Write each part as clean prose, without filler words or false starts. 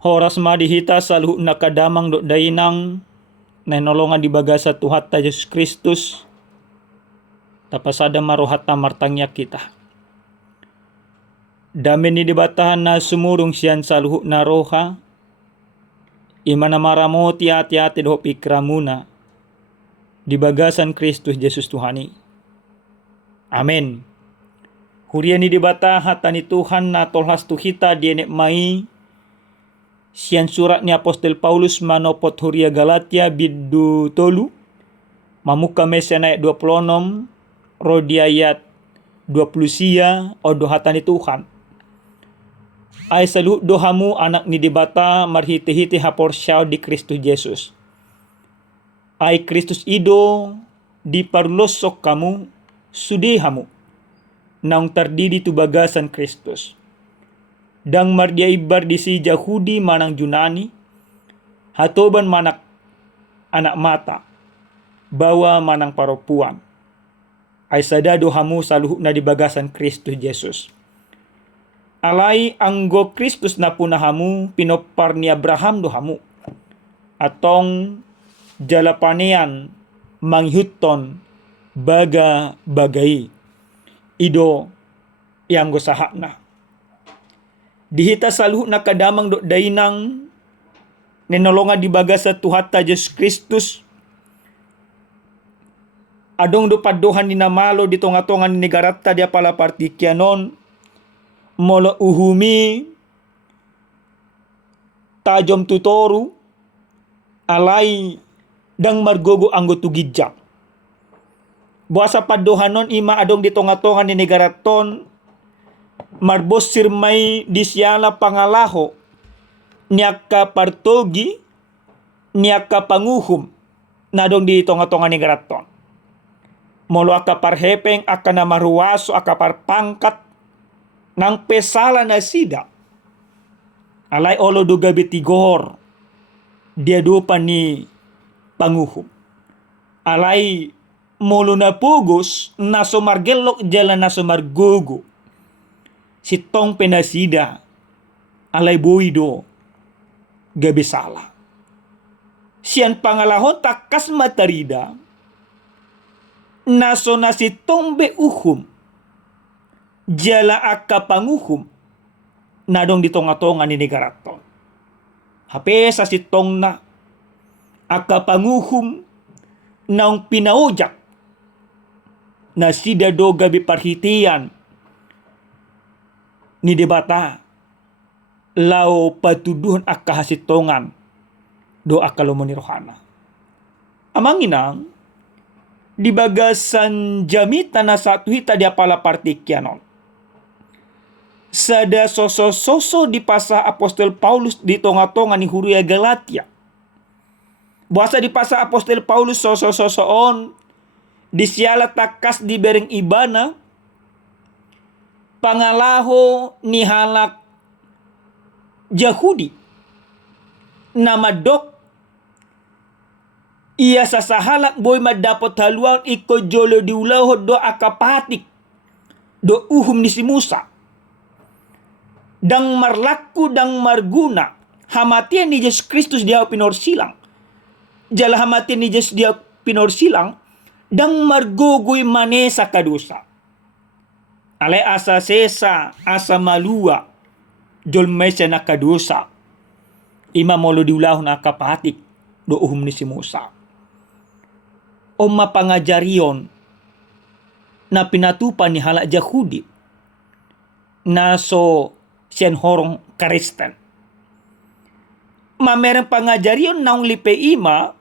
Horas madihita saluh nakadamang do dainang nanolongan di bagasa Tuhan ta Yesus Kristus tapasada marohata martangya kita. Damen ni dibatahan na sumurong siyan saluh na roha imana maramoti hati-hati do pikramuna di bagasan Kristus Yesus Tuhani. Amen. Hurian ni dibata hatani Tuhan na tolhas tuhita dienek mai sian surat ni Apostel Paulus manopot Huria Galatia bidu tolu mamuka mesen ayat 26 rodi ayat 20 sia odo hatani Tuhan. Ay salut dohamu anak ni dibata marhiti-hiti hapor syau di Kristus Yesus. Ay Kristus ido di parlosok kamu sudihamu naung terdiri tu bagasan Kristus. Dang mardia ibar di si Yahudi manang Junani, hatoban manak anak mata, bawa manang paropuan. Ay sadado hamu saluh na di bagasan Kristus Yesus. Alay anggo Kristus na punahamu pinopar ni Abraham dohamu. Atong jalapanean manghuton baga bagai. Ido yang go sahakna. Dihita saluh na kadamang do dainang nenolonga di bagasa Tuhan ta Yesus Kristus. Adong do padohan ni namalo di tonga-tonga ni negarata dia pala partikianon. Molo uhumi tajom tutoru alai dang margogo anggo tugijak. Buasa padohanon ima adong di tonga-tonga ni negaraton marbos sirmai di siala pangalaho niaka partogi niaka panguhum nadong di tonga-tonga ni garaton. Molo aka parhepeng aka na maruwaso aka parpangkat nang pesala na sida. Alay olo duga betigor dia dupa ni panguhum. Alay molo na pugos naso margelok jalan naso margogo. Sitong penasida alay boido gabi sala. Sian pangalahon takas matarida naso nasitong be uhum jala akka panguhum nadong di tonga-tonga ni negaraton. Hape sa sitong na akka panguhum naong pinaujak na sida do gabi parhitian ni debata lao patuduhan akka hasitongan do akalomo ni rohana. Amanginang di bagasan jamita na satu hita dia pala partikyanon. Sada soso-soso di pasa Apostel Paulus di tonga-tonga ni Huria Galatia. Buasa di pasa Apostel Paulus soso-sosoon di siala takas di bereng ibana pangalaho ni halak Yahudi nama dok ia sasahalak boy madapot haluan iko jolo diulaho do akapatik do uhum ni si Musa dang marlaku dang marguna hamatian ni Yesus Kristus dia pinor silang jala hamatian ni Yesus dia pinor silang dang margogoy manesa kadosa. Alay asa sesa, asa malua, jol mesya na kadosa. Ima molo diulahon na kapatik, do uhum ni si Musa. O mapangajarion, na pinatupan ni halak Yahudi, naso siyan horong Kristen. Mamerang pangajarion naong lipe ima,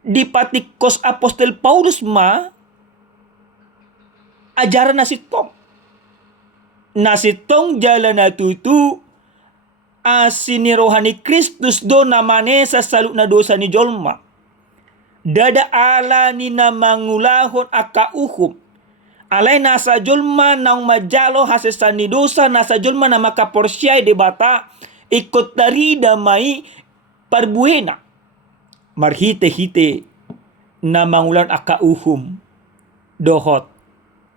di patikos Apostel Paulus ajaran nasitong jalan na tutu asini rohani Kristus do namane sa saluk na dosa ni jolma dada ala ni na mangulahon aka uhum alay nasa jolma nang majalo hasesan ni dosa nasa jolma na makaporsyay debata ikot dari damai parbuena marhite-hite na mangulan aka uhum dohot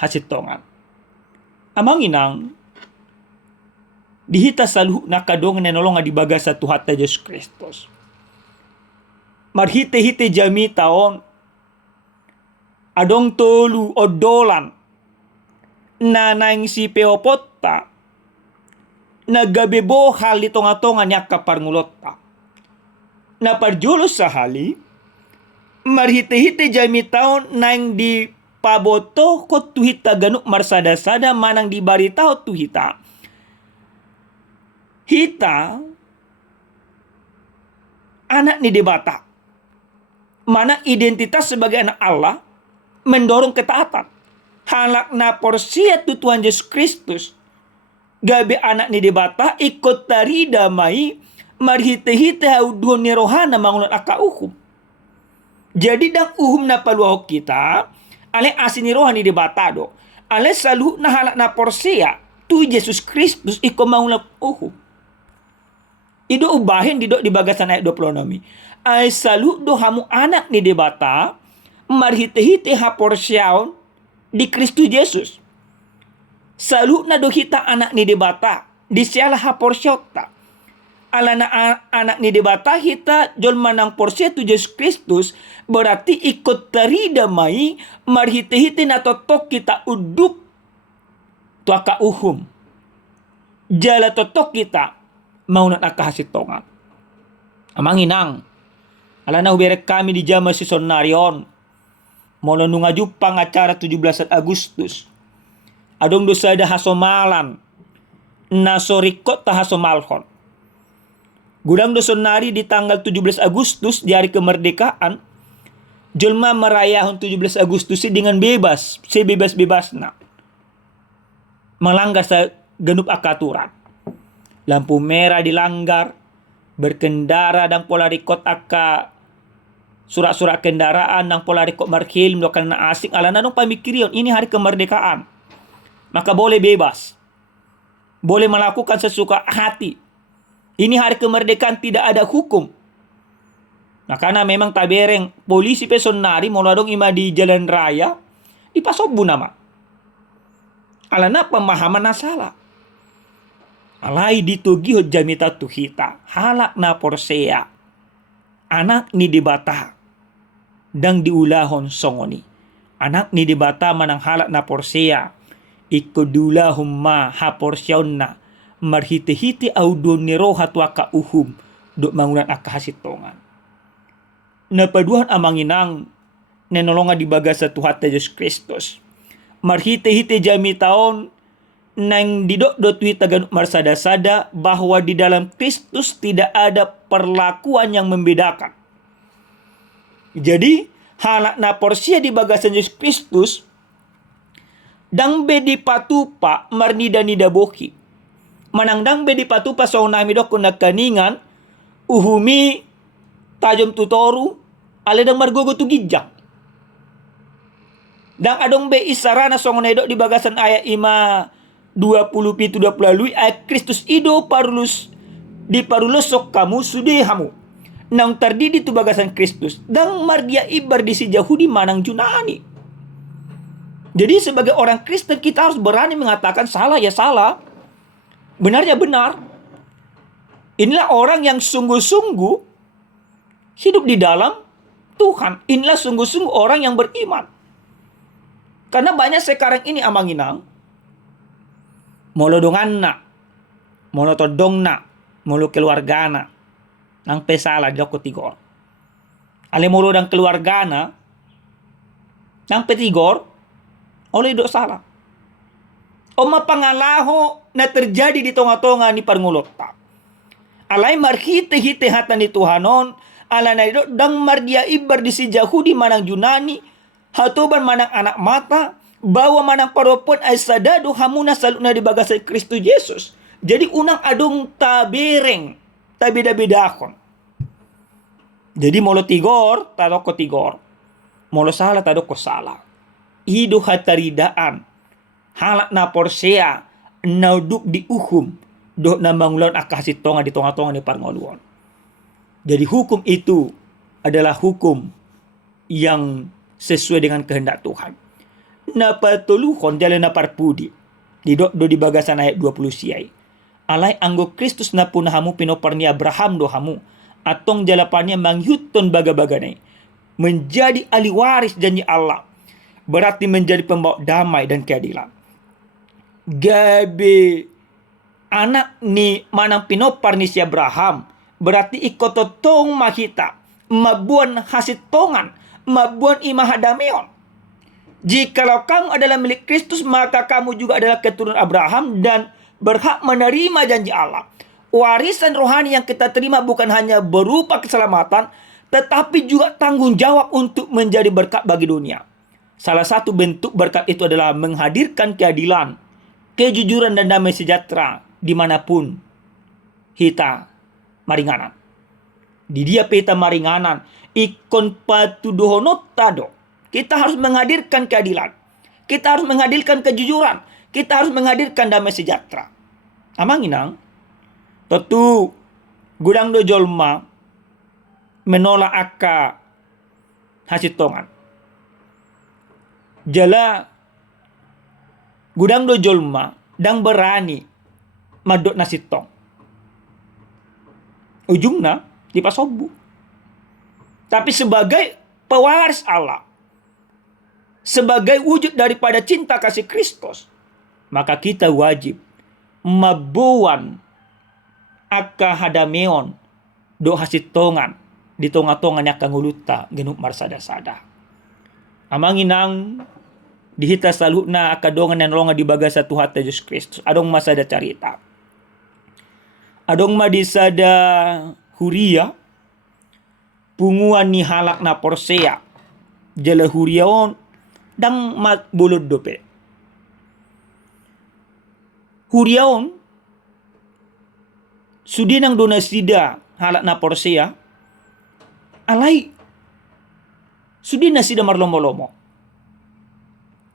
hasitongan. Amanginang Dihita saluh na kadong nenolonga di bagasa Tuhan ta Yesus Kristus. Marhite-hite jami taon adong tolu odolan na naing si peopotta nagabebo hal itong-atongan niya kaparngulota. Na parjulos sa hali, marhite-hite jami taon naing di paboto ko tuhita ganuk marsada-sada manang di baritao tuhita. Hita anak ni debata. Mana identitas sebagai anak Allah mendorong ketaatan. Halak na porsia tu Tuhan Yesus Kristus. Gabe anak ni debata ikut tari damai marhite-hite haudun ni rohana mangulat aka uhum. Jadi dang uhum na paluaw kita ale asin ni rohani debata do. Ale saluh na halak na porsia tu Yesus Kristus iko mangulat uhum. Ido ubahin di bagasan ayat 26. Ay saluh do hamu anak ni debata marhite-hite ha porsiaon di Kristus Yesus. Saluh na do hita anak ni debata di sialah ha porsiota. Ala na anak ni debata hita jol manang porsia tu Yesus Kristus berarti ikut tari damai marhite-hite na totok kita uduk tu aka uhum. Jala totok kita maunat aka hasitongan. Amang inang ala na huberek kami di jama si sonarion molo nungajupang acara 17 Agustus. Adong dosa da hasomalan na sorikot ta hasomalhon. Gudang dosonari di tanggal 17 Agustus di hari kemerdekaan. Jelma merayahon 17 Agustus dengan bebas, sebebas-bebas na. Melanggar sa genup akaturan. Lampu merah dilanggar, berkendara dan pola rikot aka surat-surat kendaraan dan pola rikot markhil melakukan na asing ala nanong pamikirion ini hari kemerdekaan. Maka boleh bebas. Boleh melakukan sesuka hati. Ini hari kemerdekaan tidak ada hukum. Nah karena memang tabereng polisi pesonari moladong ima di jalan raya dipasobu nama. Alana pemahaman na salah. Alai ditugi jamita tuhita. Halak na porsea. Anak ni dibata. Dang diulahon songoni. Anak ni dibata manang halak na porsea. Ikodula humma haporsyaon na marhite-hite audon ni roha tuaka uhum dok mangunan aka hasitongan. Napaduhan amanginang nenolonga di bagasa Tuhan Yesus Kristus. Marhite-hite jami taon nang didok do tuita ganuk marsada-sada bahwa di dalam Kristus tidak ada perlakuan yang membedakan. Jadi halak na porsia di bagasan Yesus Kristus dang bedi patupa marnida nida boki. Manang dang bedi patupa sa unami dok kung nagkaningan uhumi tajom tutoru ale dang margogo tu gijak. Dang adong be isarana sa unay dok di bagasan ayat 20 pitu 20 ay Kristus ido parulus di parulosok kamu sudehamu. Nang tardidi tu bagasan Kristus dang mardia ibar di si Yahudi manang Junani. Jadi sebagai orang Kristen kita harus berani mengatakan salah ya salah, benar ya benar. Inilah orang yang sungguh-sungguh hidup di dalam Tuhan. Inilah sungguh-sungguh orang yang beriman. Karena banyak sekarang ini amanginang molodongan na, molotodong na, molo keluarga na, nang pesala joko tigor. Ale molo dang keluarga na, nang petigor, oleh dok salah. O mapangalaho na terjadi di tonga-tonga ni parngulota. Alay marhite-hite hata ni Tuhanon, ala na dok dang mardia ibar di si Yahudi manang Yunani, hatuban manang anak mata, bawa manang paropon ay sadado hamuna saluna di bagasa Kristus Yesus. Jadi unang adong tabereng, tabeda-bedakon. Jadi molo tigor, tadok ko tigor. Molo salah, tadok ko salah. Hidup hataridaan halak na porsea nauduk di uhum dok na mangulon akasit tonga di tonga-tonga ni parngoluan. Jadi hukum itu adalah hukum yang sesuai dengan kehendak Tuhan. Na patuluhon jalan na parpudi di dok do di bagasan ayat 20 siai. Alai anggo Kristus na punahamu pinopar ni Abraham dohamu. Atong jalapannya manghyuton baga-bagane. Menjadi ahli waris janji Allah. Berarti menjadi pembawa damai dan keadilan. Gabe anak ni manang pinopar ni si Abraham. Berarti ikototong mahita. Mabuan hasitongan. Mabuan imahadameon. Jikalau kamu adalah milik Kristus, maka kamu juga adalah keturunan Abraham dan berhak menerima janji Allah. Warisan rohani yang kita terima bukan hanya berupa keselamatan, tetapi juga tanggung jawab untuk menjadi berkat bagi dunia. Salah satu bentuk berkat itu adalah menghadirkan keadilan, kejujuran dan damai sejahtera dimanapun kita maringanan. Di dia peta maringanan, ikon patudohonotado. Kita harus menghadirkan keadilan. Kita harus menghadirkan kejujuran. Kita harus menghadirkan damai sejahtera. Amanginang, tentu gudang do jolma menolak aka hasitongan. Jala gudang do jolma dang berani madot nasitong. Ujungnya dipasobu. Tapi sebagai pewaris Allah, sebagai wujud daripada cinta kasih Kristus, maka kita wajib mabuan aka hadameon do hasitongan di tonga-tongan yang kanguluta genuk marsada-sada. Amanginang dihita salutna aka dongan yang ronga di baga satu hati Yesus Kristus. Adong masada carita. Adong madisada huria punguan ni halak na porsea. Jala huriaon dang mat bulod dope. Huriaon sudi nang donasida halak na porsea. Alai sudi nasida marlomo-lomo.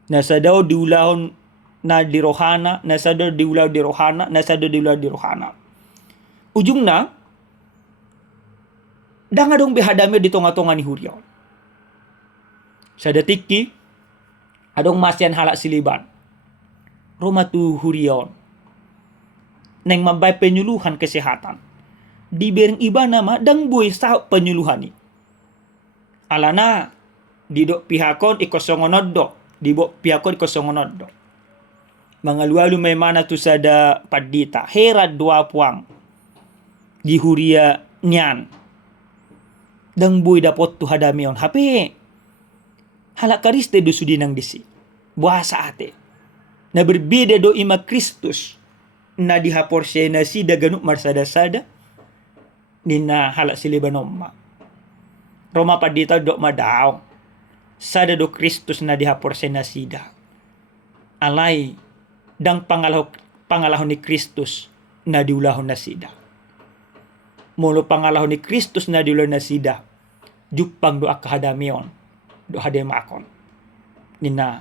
Nasadaw diulahon na di rohana, nasadaw diulah di rohana, nasadaw diulah di rohana. Ujungna dang adong bihadame di tonga-tonga ni huriaon. Sadatiki adong masyan halak siliban. Roma tu huriaon. Neng mambay penyuluhan kesehatan. Di bereng iba nama dang boy sa penyuluhan ni. Alana di dok pihakon ikosongonoddo. Di bok pihakon ikosongonoddo. Mangalualu may mana tu sada padita. Herat dua puang. Di huria nyan. Dang boy dapot tu hadamion. Hape halak kariste do sudi nang disi. Buasa ate. Na berbeda do ima Kristus. Na dihapor siya na sida ganuk marsada-sada. Nina halak silibanomma. Roma padita do madaw. Sada do Kristus na dihapor siya na sida. Alay. Dang pangalahon ni Kristus na diulahon na sida. Molo pangalahon ni Kristus na diulahon na sida. Jupang do akahadamion. Do hademakon. Nina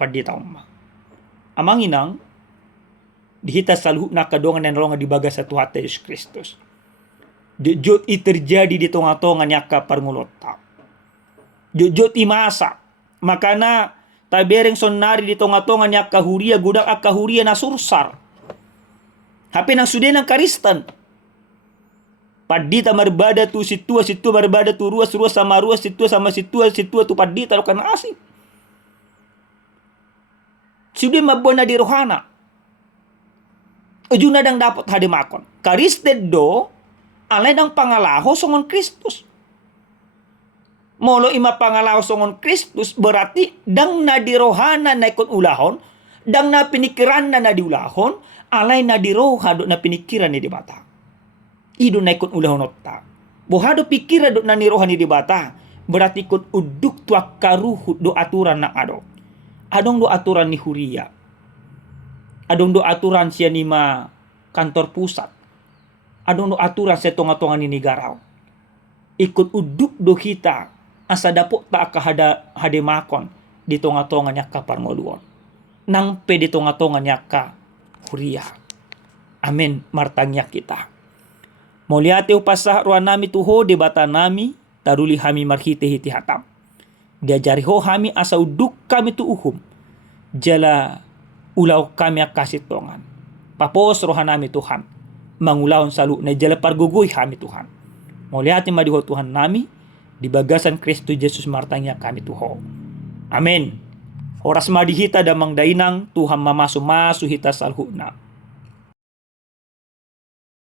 padita umma. Amanginang dihita saluh na kadongan ng ronga di baga sa tuhat Yesus Kristus. Jujut terjadi di tonga-tonga niya ka parngulota. Jujut imasa. Makana tabereng sonari di tonga-tonga niya kahuria gudang akahuria na sursar. Hape nang sude ng karistan. Padita marbada tu situa marbada tu ruas sama ruas situa sama situa tu padita lo kana asing. Sudah mabuan na di rohana. Ujung na dang dapat hadimakon. Karisted do alay dang pangalaho songon Kristus. Molo ima pangalaho songon Kristus berarti dang na di rohana na ikon ulahon, dang na pinikiran na diulahon, alay na di roha do na pinikiran ni di bata. Ido na ikon ulahon otta. Bohado pikiran do na ni roha ni di bata. Berarti ikon uduk tuak karuhut do aturan na ado. Adong do aturan ni huria. Adong do aturan siya ni ma kantor pusat. Adong do aturan siya tonga-tonga ni negaraw. Ikut uduk do kita asa dapo ta akahada hademakon di tonga-tonga niya ka parngoluon. Nang pedi tonga-tonga niya ka huria. Amen martangnya kita. Moliate upasah ruan nami tuho di bata nami taruli hami marhite-hiti hatam. Diajari ho hami asa uduk kami tu uhum. Jala ulaw kami akasih tongan. Papos rohan nami Tuhan. Mangulaon salu na jalepar guguy kami Tuhan. Maulihatin madiho Tuhan nami. Di bagasan Kristus Yesus martanya kami Tuhan. Amin. Oras madihita damang dainang Tuhan mamasu-masu hita salhuna.